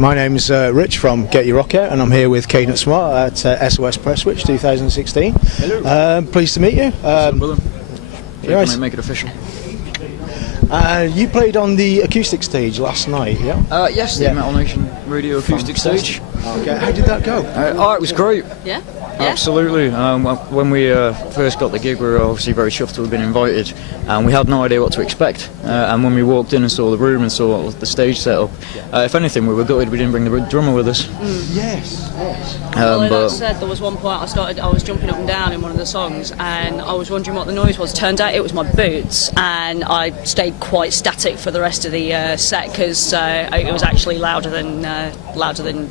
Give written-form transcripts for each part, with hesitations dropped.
My name's Rich from Get Your Rock Out, and I'm here with Cadence Noir at SOS Press Switch 2016. Hello. Pleased to meet you. Right. Make it official. You played on the acoustic stage last night, yeah? Yes, the Metal Nation Radio acoustic stage. Okay, how did that go? It was great. Yeah? Absolutely. When we first got the gig, we were obviously very chuffed to have been invited, and we had no idea what to expect. And when we walked in and saw the room and saw the stage setup, if anything, we were gutted we didn't bring the drummer with us. Yes. Well, that said, there was one point I was jumping up and down in one of the songs, and I was wondering what the noise was. Turned out it was my boots, and I stayed quite static for the rest of the set because it was actually louder than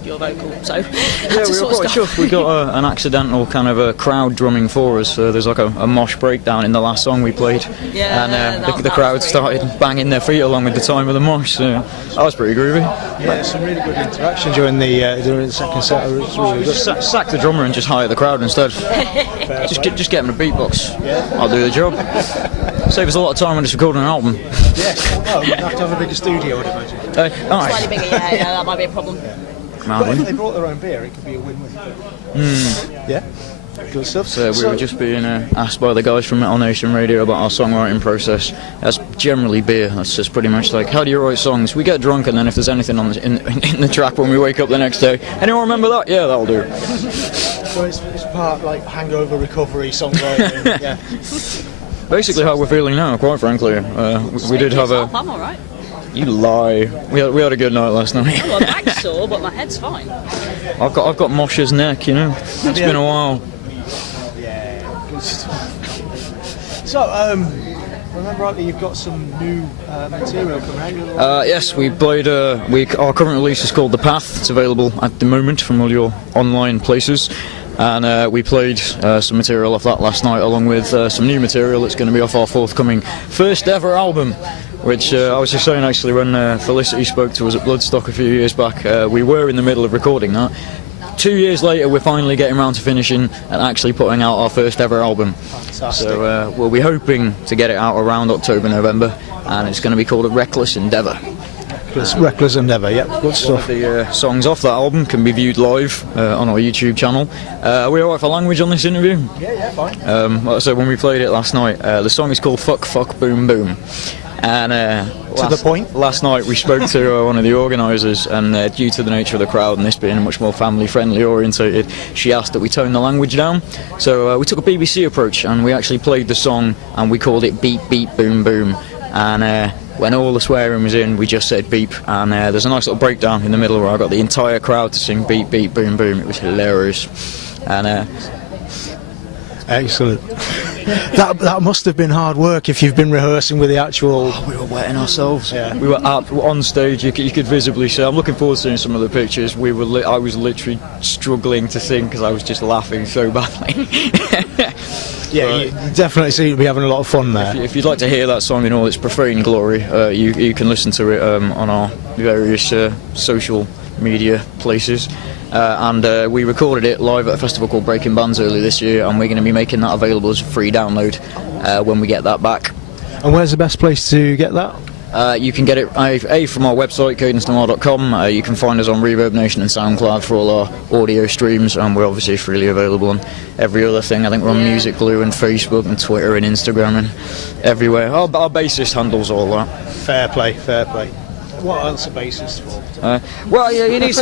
your vocal. So yeah, we were quite chuffed. We got an accidental kind of a crowd drumming for us. There's like a mosh breakdown in the last song we played, and the crowd started banging their feet along with the time of the mosh. So that was pretty groovy. Yeah, some really good interaction during the second set. It was really good. Sack the drummer and just hire the crowd instead. just get him a beatbox. Yeah. I'll do the job. Save us a lot of time when it's recording an album. Yeah. Well, we'd have to have a bigger studio, I'd imagine. Slightly bigger, yeah, that might be a problem. But if they brought their own beer, it could be a win-win. Yeah. Good stuff. So we were just being asked by the guys from Metal Nation Radio about our songwriting process. That's generally beer. That's just pretty much like, how do you write songs? We get drunk, and then if there's anything on in the track when we wake up the next day, anyone remember that? Yeah, that'll do. So it's part like hangover recovery songwriting. Yeah. Basically how we're feeling now, quite frankly. We did have a... I'm alright. You lie. We had a good night last night. Well, my back's sore, but my head's fine. I've got Mosh's neck, you know. It's been a while. Yeah, good stuff. So, remember rightly, you've got some new material coming out? Yes, we played. Our current release is called The Path. It's available at the moment from all your online places. And we played some material off that last night, along with some new material that's going to be off our forthcoming first ever album. Which I was just saying actually when Felicity spoke to us at Bloodstock a few years back, we were in the middle of recording that. 2 years later, we're finally getting around to finishing and actually putting out our first ever album. Fantastic. So we'll be hoping to get it out around October, November, and it's going to be called A Reckless Endeavour. Reckless Endeavour, yep, good stuff. One of the songs off that album can be viewed live on our YouTube channel. Are we alright for language on this interview? Yeah, fine. So when we played it last night, the song is called Fuck Fuck Boom Boom. And to the point. Last night we spoke to one of the organisers, and due to the nature of the crowd and this being much more family-friendly orientated, she asked that we tone the language down. So we took a BBC approach, and we actually played the song, and we called it Beep Beep Boom Boom. And when all the swearing was in, we just said beep, and there's a nice little breakdown in the middle where I got the entire crowd to sing Beep Beep Boom Boom. It was hilarious. And excellent. That must have been hard work if you've been rehearsing with the actual... we were wetting ourselves. Yeah. We were on stage. You could visibly see. I'm looking forward to seeing some of the pictures. I was literally struggling to sing because I was just laughing so badly. Yeah, you definitely seem to be having a lot of fun there. If you'd like to hear that song in all its profane glory, you can listen to it on our various social media places. And we recorded it live at a festival called Breaking Bands earlier this year, and we're going to be making that available as a free download when we get that back. And where's the best place to get that? You can get it from our website, cadencenoir.com. You can find us on Reverb Nation and SoundCloud for all our audio streams, and we're obviously freely available on every other thing. I think we're on Music Glue and Facebook and Twitter and Instagram and everywhere. Our bassist handles all that. Fair play. What else are bassists for? Well, yeah, he needs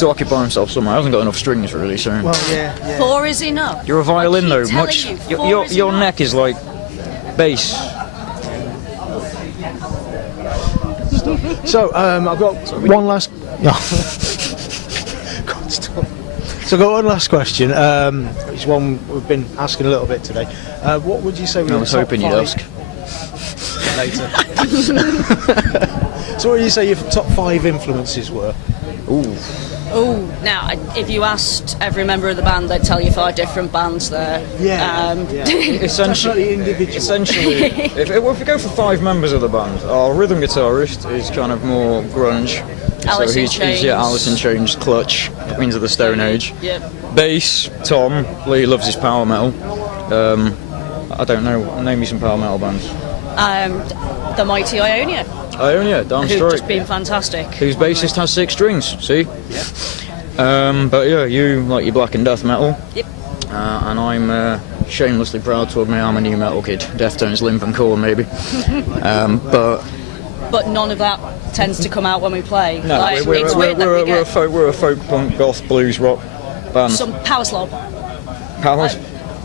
to occupy himself somewhere. He hasn't got enough strings, really, so... Well, yeah. 4 is enough. You're a violin, though. Your enough. neck is like bass. So, I've got one last... God, stop. So I've got one last question, which is one we've been asking a little bit today. What would you say were I was hoping you'd ask. Later. So what would you say your top 5 influences were? Now, if you asked every member of the band, they'd tell you 5 different bands there. Essentially, if we go for 5 members of the band, our rhythm guitarist is kind of more grunge. Alice in Chains. Yeah, Alice in Chains, Clutch, Queens of the Stone Age. Yep. Bass, Tom. Lee loves his power metal. I don't know, name me some power metal bands. The Mighty Ionia. I own, yeah, damn who've straight. just been fantastic. Whose bassist has 6 strings, see? But yeah, you like your black and death metal. Yep. And I'm shamelessly proud to admit I'm a new metal kid. Deftones, Limp and Core, maybe. But none of that tends to come out when we play. No, like, we're it's weird that we get a folk punk, goth, blues, rock band. some power slog. Powers?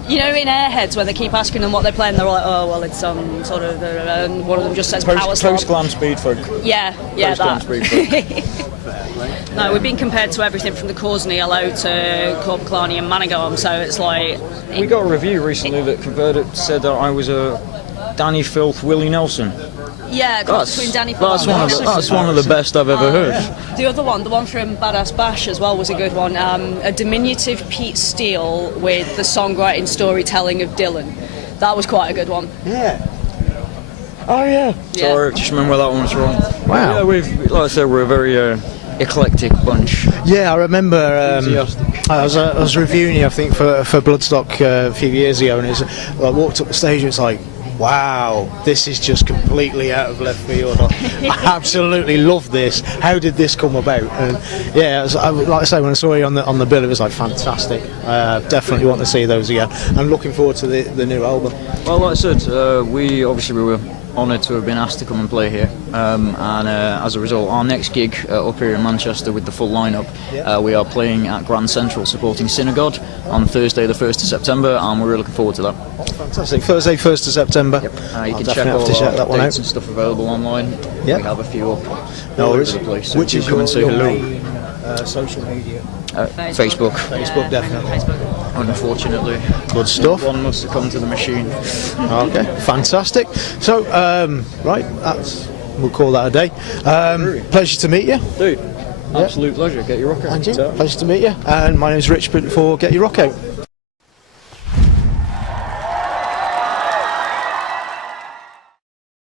You know, in Airheads, when they keep asking them what they play, and they're like, oh, well, it's sort of, and one of them just says power slog. Post-glam speed folk. Yeah, Post-glam that. speed folk. No, we've been compared to everything from the Cause and ELO to Corp Kalani and Manigom, so it's like... We got a review recently that compared it, said that I was a Danny Filth, Willie Nelson. Yeah, cross between Danny Filth That's one of the best I've ever heard. The other one, the one from Badass Bash as well, was a good one. A diminutive Pete Steele with the songwriting storytelling of Dylan. That was quite a good one. Yeah. Oh yeah. Sorry, just remember that one was wrong. Wow. Yeah, like I said, we're a very eclectic bunch. Yeah, I remember. I was reviewing you, I think, for Bloodstock a few years ago, and I walked up the stage, and it's like, wow, this is just completely out of left field. I absolutely love this. How did this come about? And yeah, like I say, when I saw you on the bill, it was like fantastic. Definitely want to see those again. I'm looking forward to the new album. Well, like I said, we were honoured to have been asked to come and play here, and as a result, our next gig up here in Manchester with the full lineup, we are playing at Grand Central supporting Synagogue on Thursday the 1st of September, and we're really looking forward to that. Fantastic. Thursday 1st of September. Yep. You can check all our dates and stuff available online. Yep. We have a few up all over the place, so which is come and say hello. Main, social media? Facebook. Facebook, definitely. Facebook. Unfortunately. Good stuff. One must succumb to the machine. Okay, fantastic. So, right, we'll call that a day. Pleasure to meet you. Dude, absolute pleasure. Get your rock out. And you, pleasure to meet you. And my name's Rich for Get Your Rock Out.